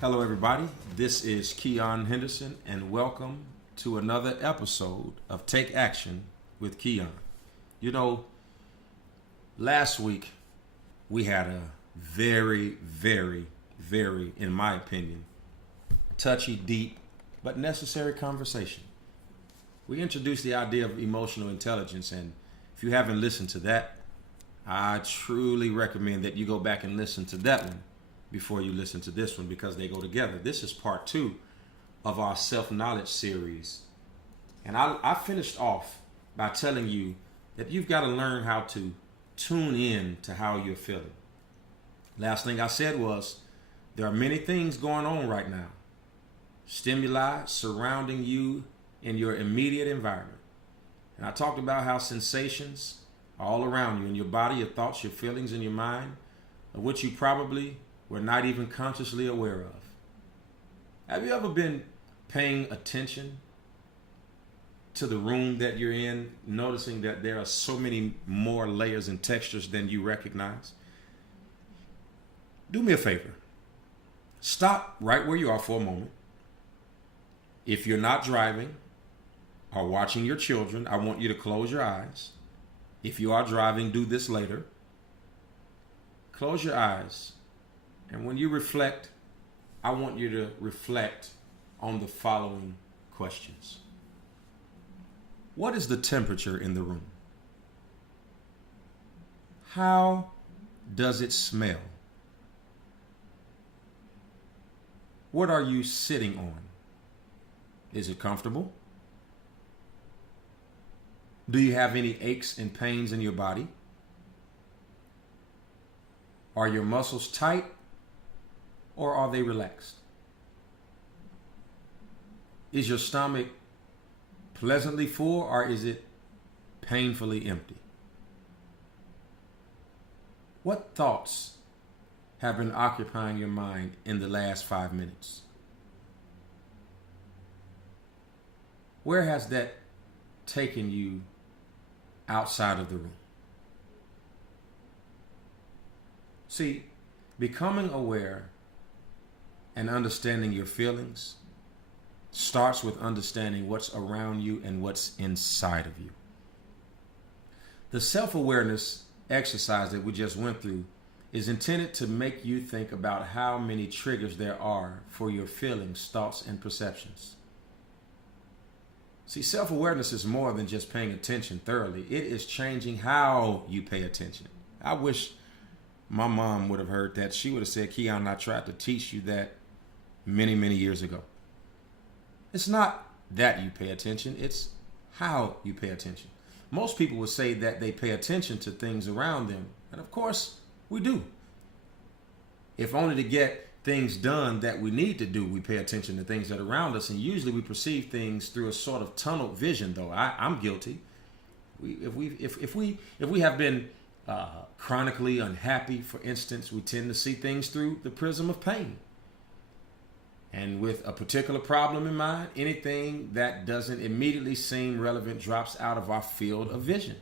Hello, everybody. This is Keion Henderson, and welcome to another episode of Take Action with Keion. You know, last week we had a very, in my opinion, touchy, deep, but necessary conversation. We introduced the idea of emotional intelligence, and if you haven't listened to that, I truly recommend that you go back and listen to that one before you listen to this one, because they go together. This is part 2 of our self-knowledge series. And I finished off by telling you that you've got to learn how to tune in to how you're feeling. Last thing I said was, there are many things going on right now. Stimuli surrounding you in your immediate environment. And I talked about how sensations are all around you, in your body, your thoughts, your feelings, and your mind, of which you probably were not even consciously aware of. Have you ever been paying attention to the room that you're in, noticing that there are so many more layers and textures than you recognize? Do me a favor. Stop right where you are for a moment. If you're not driving or watching your children, I want you to close your eyes. If you are driving, do this later. Close your eyes. And when you reflect, I want you to reflect on the following questions. What is the temperature in the room? How does it smell? What are you sitting on? Is it comfortable? Do you have any aches and pains in your body? Are your muscles tight, or are they relaxed? Is your stomach pleasantly full, or is it painfully empty? What thoughts have been occupying your mind in the last 5 minutes? Where has that taken you outside of the room? See, becoming aware and understanding your feelings starts with understanding what's around you and what's inside of you. The self-awareness exercise that we just went through is intended to make you think about how many triggers there are for your feelings, thoughts, and perceptions. See, self-awareness is more than just paying attention thoroughly. It is changing how you pay attention. I wish my mom would have heard that. She would have said, Keion, I tried to teach you that many years ago. It's not that you pay attention, it's how you pay attention. Most people would say that they pay attention to things around them, and of course we do. If only to get things done that we need to do, we pay attention to things that are around us, and usually we perceive things through a sort of tunnel vision, though. I'm guilty. If we have been chronically unhappy, for instance, we tend to see things through the prism of pain. And with a particular problem in mind, anything that doesn't immediately seem relevant drops out of our field of vision.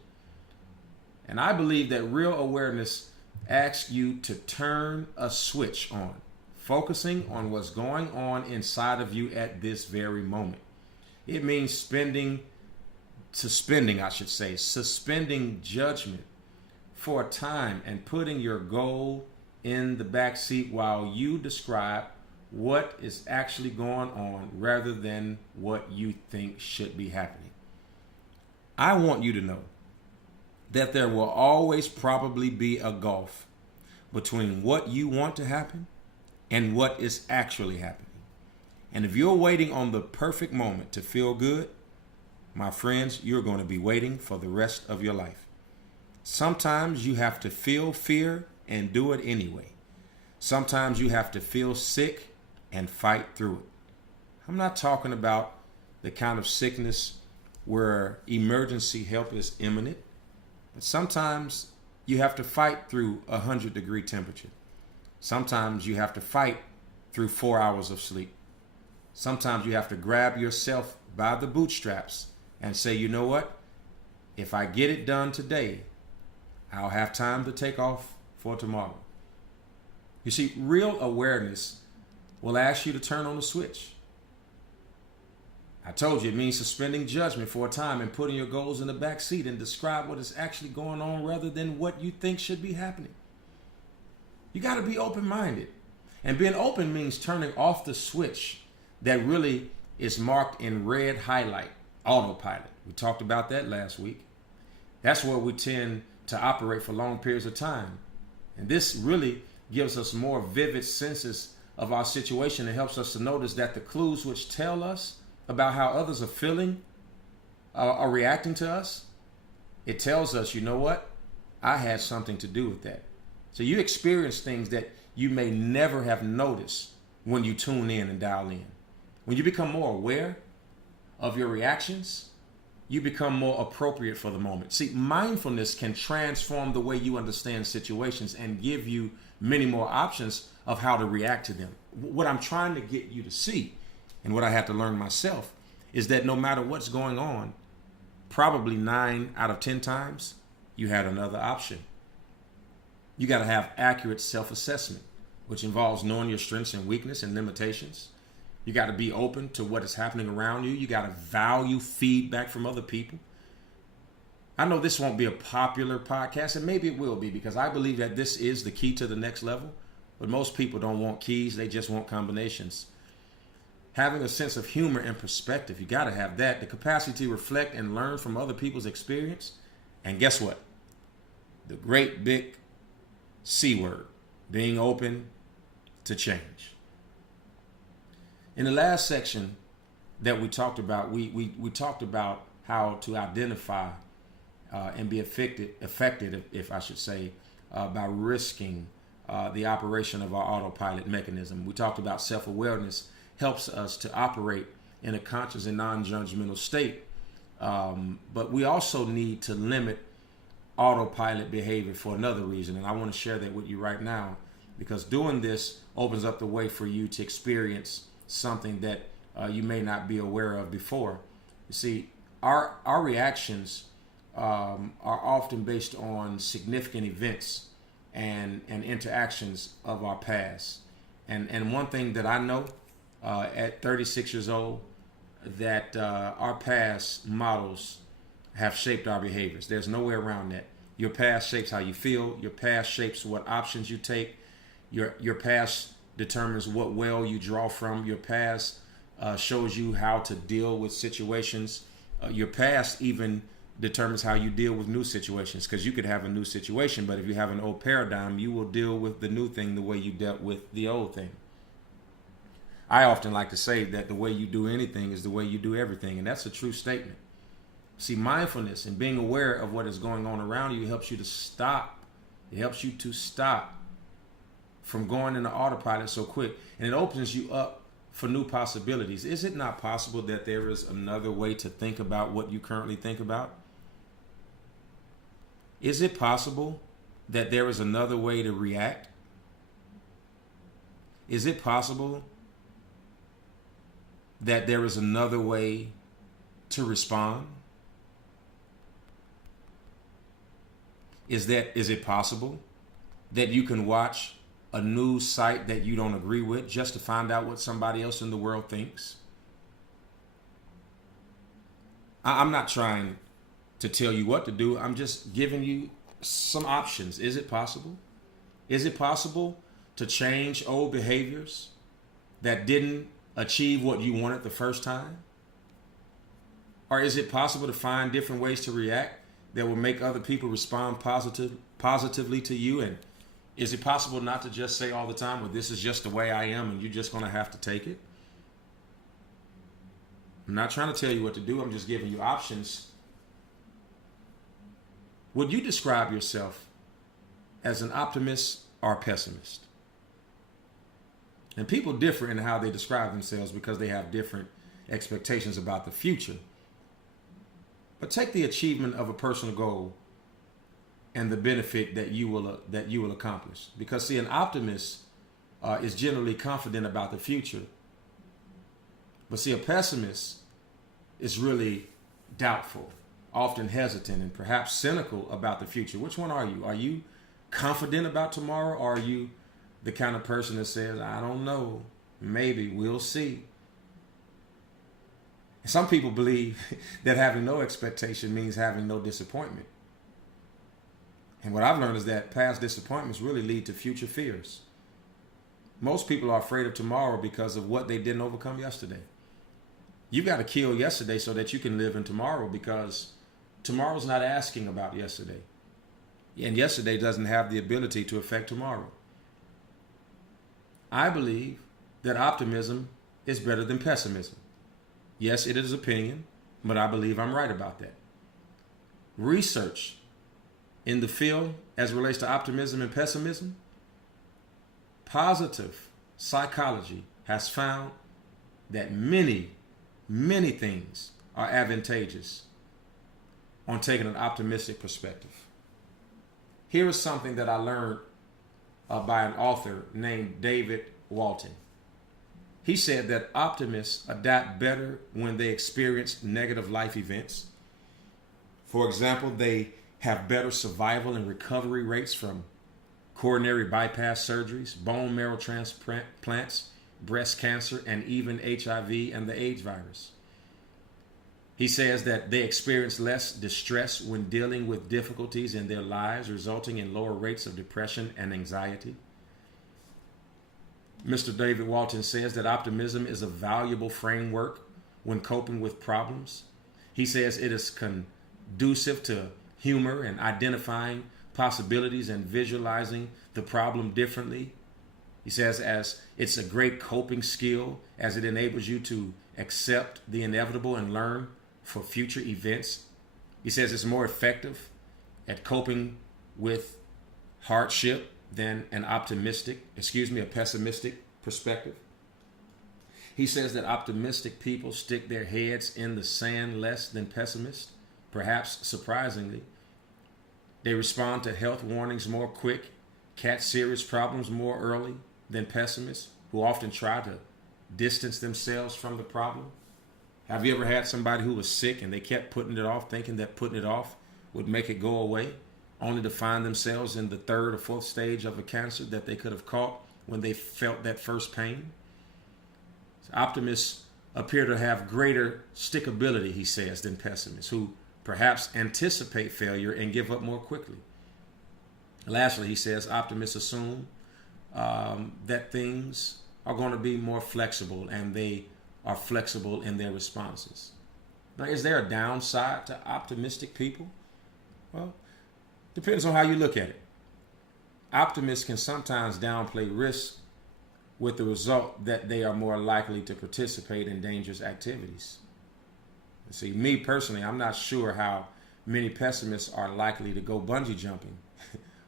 And I believe that real awareness asks you to turn a switch on, focusing on what's going on inside of you at this very moment. It means suspending judgment for a time and putting your goal in the back seat while you describe what is actually going on rather than what you think should be happening. I want you to know that there will always probably be a gulf between what you want to happen and what is actually happening. And if you're waiting on the perfect moment to feel good, my friends, you're going to be waiting for the rest of your life. Sometimes you have to feel fear and do it anyway. Sometimes you have to feel sick and fight through it. I'm not talking about the kind of sickness where emergency help is imminent. And sometimes you have to fight through 100-degree temperature. Sometimes you have to fight through 4 hours of sleep. Sometimes you have to grab yourself by the bootstraps and say, you know what? If I get it done today, I'll have time to take off for tomorrow. You see, real awareness will ask you to turn on the switch. I told you it means suspending judgment for a time and putting your goals in the back seat and describe what is actually going on rather than what you think should be happening. You got to be open-minded. And being open means turning off the switch that really is marked in red highlight, autopilot. We talked about that last week. That's where we tend to operate for long periods of time. And this really gives us more vivid senses of our situation and helps us to notice that the clues which tell us about how others are feeling, are reacting to us, it tells us, you know what? I had something to do with that. So you experience things that you may never have noticed when you tune in and dial in. When you become more aware of your reactions, you become more appropriate for the moment. See, mindfulness can transform the way you understand situations and give you many more options of how to react to them. What I'm trying to get you to see, and what I had to learn myself, is that no matter what's going on, probably 9 out of 10 times, you had another option. You got to have accurate self-assessment, which involves knowing your strengths and weaknesses and limitations. You got to be open to what is happening around you. You got to value feedback from other people. I know this won't be a popular podcast, and maybe it will be, because I believe that this is the key to the next level. But most people don't want keys. They just want combinations. Having a sense of humor and perspective, you got to have that. The capacity to reflect and learn from other people's experience. And guess what? The great big C word, being open to change. In the last section that we talked about, we talked about how to identify and be effective, if I should say, by risking the operation of our autopilot mechanism. We talked about self-awareness helps us to operate in a conscious and non-judgmental state. But we also need to limit autopilot behavior for another reason. And I want to share that with you right now, because doing this opens up the way for you to experience something that you may not be aware of before. You see, our reactions are often based on significant events and interactions of our past. And one thing that I know at 36 years old, that our past models have shaped our behaviors. There's no way around that. Your past shapes how you feel. Your past shapes what options you take. Your past determines what well you draw from. Your past shows you how to deal with situations. Your past even determines how you deal with new situations, because you could have a new situation, but if you have an old paradigm, you will deal with the new thing the way you dealt with the old thing. I often like to say that the way you do anything is the way you do everything, and that's a true statement. See, mindfulness and being aware of what is going on around you helps you to stop. It helps you to stop from going into autopilot so quick, and it opens you up for new possibilities. Is it not possible that there is another way to think about what you currently think about? Is it possible that there is another way to react? Is it possible that there is another way to respond? Is it possible that you can watch a news site that you don't agree with just to find out what somebody else in the world thinks? I'm not trying to tell you what to do. I'm just giving you some options. Is it possible? Is it possible to change old behaviors that didn't achieve what you wanted the first time? Or is it possible to find different ways to react that will make other people respond positively to you? And is it possible not to just say all the time, well, this is just the way I am and you're just going to have to take it? I'm not trying to tell you what to do. I'm just giving you options. Would you describe yourself as an optimist or a pessimist? And people differ in how they describe themselves because they have different expectations about the future. But take the achievement of a personal goal and the benefit that you will accomplish. Because see, an optimist is generally confident about the future. But see, a pessimist is really doubtful, often hesitant, and perhaps cynical about the future. Which one are you? Are you confident about tomorrow, or are you the kind of person that says, I don't know, maybe, we'll see. Some people believe that having no expectation means having no disappointment. And what I've learned is that past disappointments really lead to future fears. Most people are afraid of tomorrow because of what they didn't overcome yesterday. You've got to kill yesterday so that you can live in tomorrow, because tomorrow's not asking about yesterday. And yesterday doesn't have the ability to affect tomorrow. I believe that optimism is better than pessimism. Yes, it is opinion, but I believe I'm right about that. Research in the field as it relates to optimism and pessimism, positive psychology has found that many things are advantageous on taking an optimistic perspective. Here is something that I learned by an author named David Walton. He said that optimists adapt better when they experience negative life events. For example, they have better survival and recovery rates from coronary bypass surgeries, bone marrow transplants, breast cancer, and even HIV and the AIDS virus. He says that they experience less distress when dealing with difficulties in their lives, resulting in lower rates of depression and anxiety. Mr. David Walton says that optimism is a valuable framework when coping with problems. He says it is conducive to humor and identifying possibilities and visualizing the problem differently. He says as it's a great coping skill as it enables you to accept the inevitable and learn for future events. He says it's more effective at coping with hardship than a pessimistic perspective. He says that optimistic people stick their heads in the sand less than pessimists. Perhaps surprisingly, they respond to health warnings more quick, catch serious problems more early than pessimists, who often try to distance themselves from the problem. Have you ever had somebody who was sick and they kept putting it off, thinking that putting it off would make it go away, only to find themselves in the third or fourth stage of a cancer that they could have caught when they felt that first pain? Optimists appear to have greater stickability, he says, than pessimists, who perhaps anticipate failure and give up more quickly. Lastly, he says optimists assume that things are going to be more flexible, and they are flexible in their responses. Now, is there a downside to optimistic people? Well, depends on how you look at it. Optimists can sometimes downplay risk, with the result that they are more likely to participate in dangerous activities. See, me personally, I'm not sure how many pessimists are likely to go bungee jumping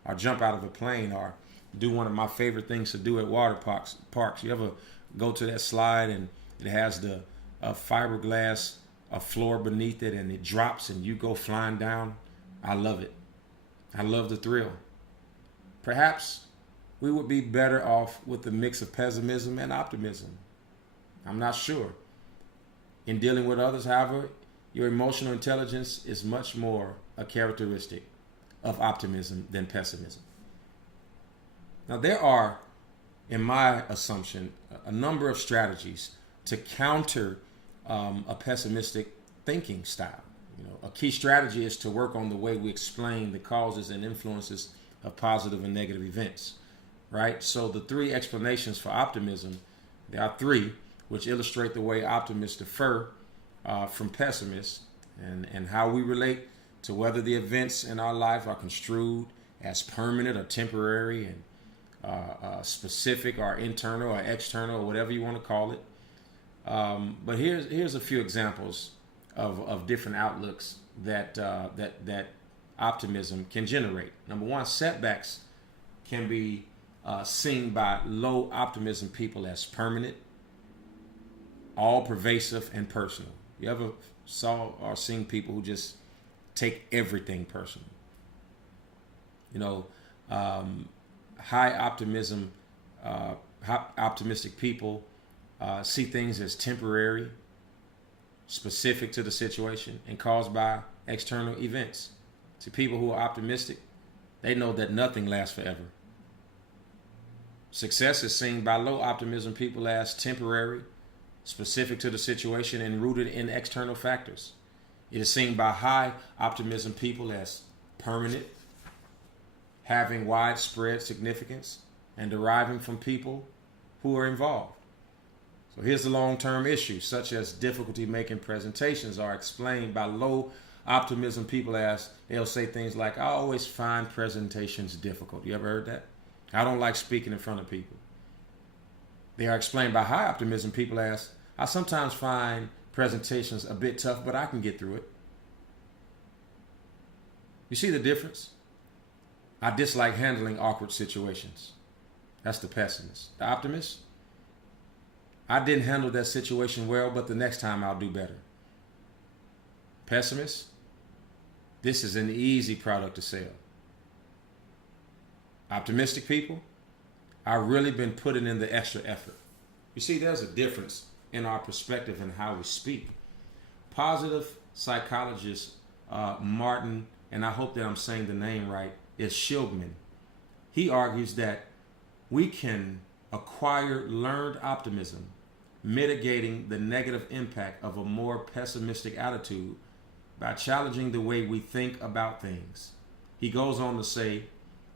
or jump out of a plane or do one of my favorite things to do at water parks. You ever go to that slide and it has the fiberglass floor beneath it and it drops and you go flying down? I love it. I love the thrill. Perhaps we would be better off with a mix of pessimism and optimism. I'm not sure. In dealing with others, however, your emotional intelligence is much more a characteristic of optimism than pessimism. Now, there are, in my assumption, a number of strategies to counter a pessimistic thinking style. A key strategy is to work on the way we explain the causes and influences of positive and negative events, right? So the three explanations for optimism, there are three, which illustrate the way optimists differ from pessimists and how we relate to whether the events in our life are construed as permanent or temporary and specific or internal or external or whatever you want to call it. But here's a few examples of different outlooks that optimism can generate. Number one, setbacks can be seen by low optimism people as permanent, all pervasive, and personal. You ever saw or seen people who just take everything personal? High optimism, optimistic people see things as temporary, specific to the situation, and caused by external events. See, people who are optimistic, they know that nothing lasts forever. Success is seen by low optimism people as temporary, specific to the situation, and rooted in external factors. It is seen by high optimism people as permanent, having widespread significance, and deriving from people who are involved. So here's the long-term issues, such as difficulty making presentations, are explained by low optimism people as they'll say things like, I always find presentations difficult. You ever heard that? I don't like speaking in front of people. They are explained by high optimism people as, I sometimes find presentations a bit tough, but I can get through it. You see the difference? I dislike handling awkward situations. That's the pessimist. The optimist, I didn't handle that situation well, but the next time I'll do better. Pessimist, this is an easy product to sell. Optimistic people, I've really been putting in the extra effort. You see, there's a difference in our perspective and how we speak. Positive psychologist Martin, and I hope that I'm saying the name right, is Shilgman. He argues that we can acquire learned optimism, mitigating the negative impact of a more pessimistic attitude by challenging the way we think about things. He goes on to say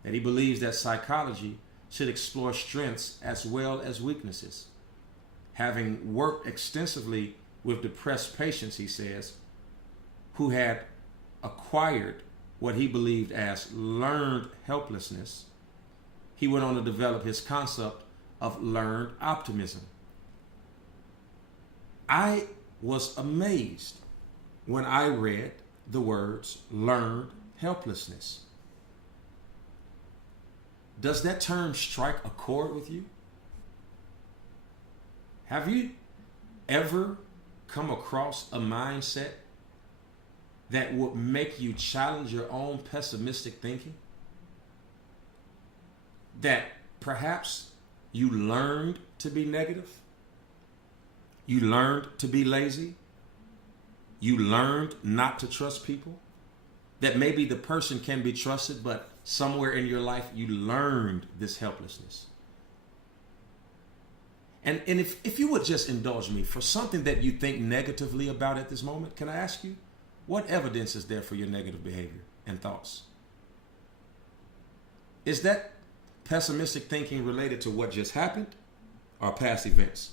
that he believes that psychology should explore strengths as well as weaknesses. Having worked extensively with depressed patients, he says, who had acquired what he believed as learned helplessness, he went on to develop his concept of learned optimism. I was amazed when I read the words learned helplessness. Does that term strike a chord with you? Have you ever come across a mindset that would make you challenge your own pessimistic thinking? That perhaps you learned to be negative? You learned to be lazy? You learned not to trust people? That maybe the person can be trusted, but somewhere in your life you learned this helplessness. And if you would just indulge me for something that you think negatively about at this moment, can I ask you, what evidence is there for your negative behavior and thoughts? Is that pessimistic thinking related to what just happened or past events?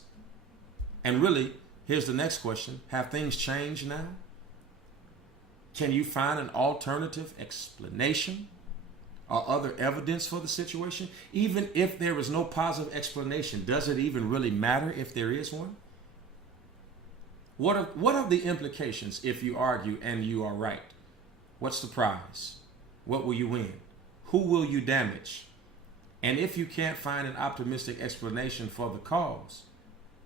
And really, here's the next question. Have things changed now? Can you find an alternative explanation or other evidence for the situation? Even if there is no positive explanation, does it even really matter if there is one? What are the implications if you argue and you are right? What's the prize? What will you win? Who will you damage? And if you can't find an optimistic explanation for the cause,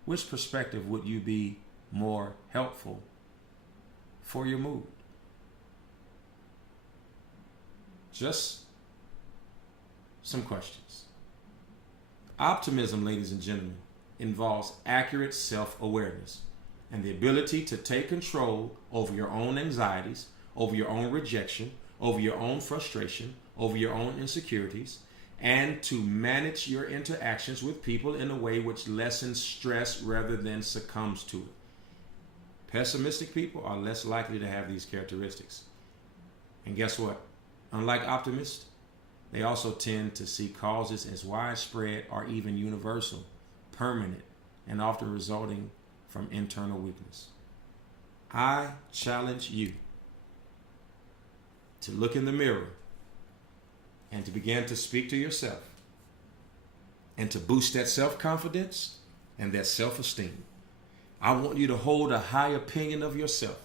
which perspective would you be more helpful for your mood? Just some questions. Optimism, ladies and gentlemen, involves accurate self-awareness and the ability to take control over your own anxieties, over your own rejection, over your own frustration, over your own insecurities, and to manage your interactions with people in a way which lessens stress rather than succumbs to it. Pessimistic people are less likely to have these characteristics. And guess what? Unlike optimists, they also tend to see causes as widespread or even universal, permanent, and often resulting from internal weakness. I challenge you to look in the mirror and to begin to speak to yourself and to boost that self-confidence and that self-esteem. I want you to hold a high opinion of yourself.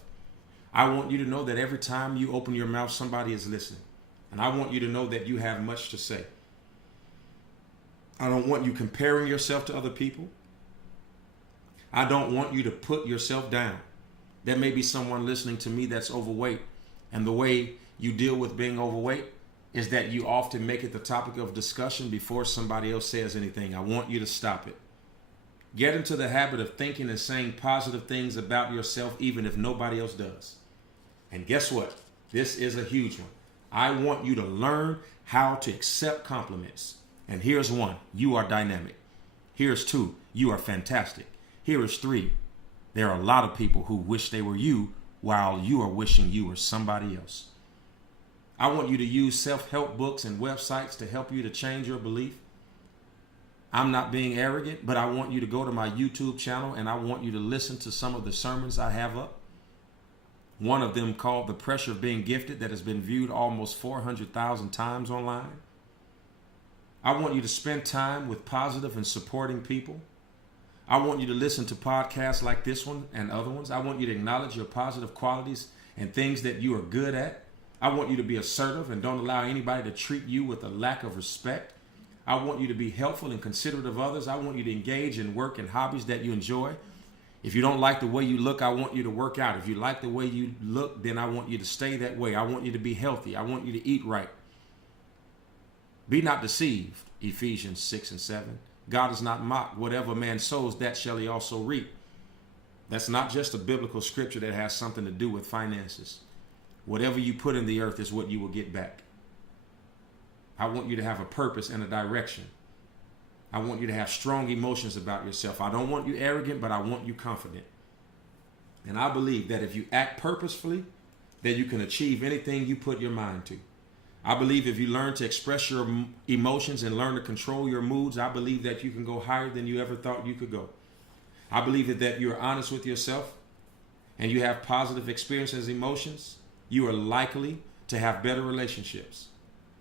I want you to know that every time you open your mouth, somebody is listening. And I want you to know that you have much to say. I don't want you comparing yourself to other people. I don't want you to put yourself down. There may be someone listening to me that's overweight, and the way you deal with being overweight is that you often make it the topic of discussion before somebody else says anything. I want you to stop it. Get into the habit of thinking and saying positive things about yourself even if nobody else does. And guess what? This is a huge one. I want you to learn how to accept compliments And here's 1, you are dynamic. Here's 2, you are fantastic. Here is 3, there are a lot of people who wish they were you while you are wishing you were somebody else. I want you to use self-help books and websites to help you to change your belief. I'm not being arrogant, but I want you to go to my YouTube channel and I want you to listen to some of the sermons I have up. One of them called The Pressure of Being Gifted that has been viewed almost 400,000 times online. I want you to spend time with positive and supporting people. I want you to listen to podcasts like this one and other ones. I want you to acknowledge your positive qualities and things that you are good at. I want you to be assertive and don't allow anybody to treat you with a lack of respect. I want you to be helpful and considerate of others. I want you to engage in work and hobbies that you enjoy. If you don't like the way you look, I want you to work out. If you like the way you look, then I want you to stay that way. I want you to be healthy. I want you to eat right. Be not deceived, Ephesians 6 and 7. God is not mocked. Whatever man sows, that shall he also reap. That's not just a biblical scripture that has something to do with finances. Whatever you put in the earth is what you will get back. I want you to have a purpose and a direction. I want you to have strong emotions about yourself. I don't want you arrogant, but I want you confident. And I believe that if you act purposefully, then you can achieve anything you put your mind to. I believe if you learn to express your emotions and learn to control your moods, I believe that you can go higher than you ever thought you could go. I believe that you're honest with yourself and you have positive experiences and emotions, you are likely to have better relationships.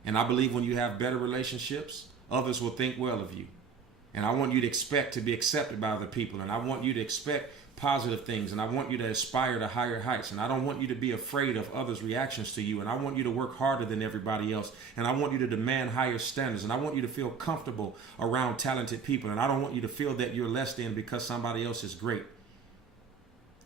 And I believe when you have better relationships, others will think well of you. And I want you to expect to be accepted by other people. And I want you to expect positive things. And I want you to aspire to higher heights. And I don't want you to be afraid of others' reactions to you. And I want you to work harder than everybody else. And I want you to demand higher standards. And I want you to feel comfortable around talented people. And I don't want you to feel that you're less than because somebody else is great.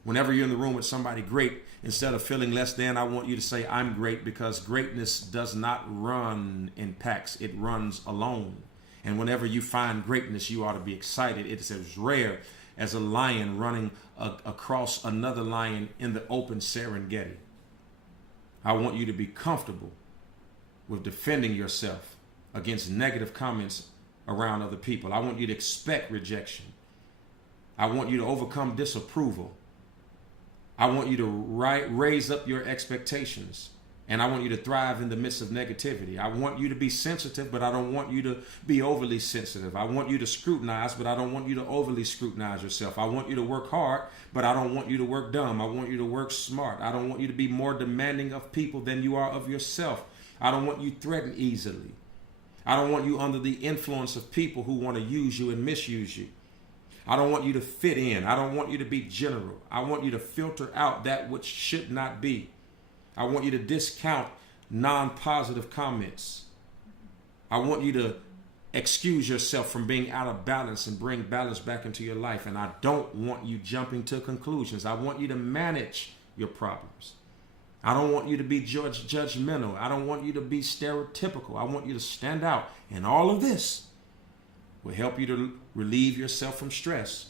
Whenever you're in the room with somebody great, instead of feeling less than, I want you to say, I'm great, because greatness does not run in packs. It runs alone. And whenever you find greatness, you ought to be excited. It is as rare as a lion running across another lion in the open Serengeti. I want you to be comfortable with defending yourself against negative comments around other people. I want you to expect rejection. I want you to overcome disapproval. I want you to raise up your expectations, and I want you to thrive in the midst of negativity. I want you to be sensitive, but I don't want you to be overly sensitive. I want you to scrutinize, but I don't want you to overly scrutinize yourself. I want you to work hard, but I don't want you to work dumb. I want you to work smart. I don't want you to be more demanding of people than you are of yourself. I don't want you threatened easily. I don't want you under the influence of people who want to use you and misuse you. I don't want you to fit in. I don't want you to be general. I want you to filter out that which should not be. I want you to discount non-positive comments. I want you to excuse yourself from being out of balance and bring balance back into your life. And I don't want you jumping to conclusions. I want you to manage your problems. I don't want you to be judgmental. I don't want you to be stereotypical. I want you to stand out. And all of this will help you to relieve yourself from stress,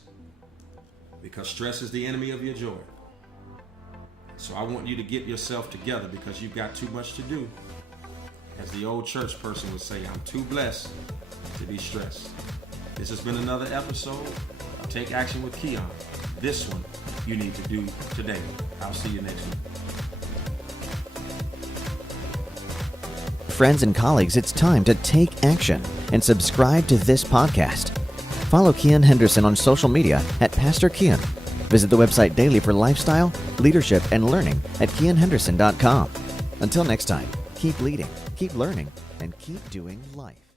because stress is the enemy of your joy. So I want you to get yourself together, because you've got too much to do. As the old church person would say, I'm too blessed to be stressed. This has been another episode of Take Action with Keion. This one you need to do today. I'll see you next week. Friends and colleagues, it's time to take action and subscribe to this podcast. Follow Keion Henderson on social media at Pastor Keion. Visit the website daily for lifestyle, leadership, and learning at KeionHenderson.com. Until next time, keep leading, keep learning, and keep doing life.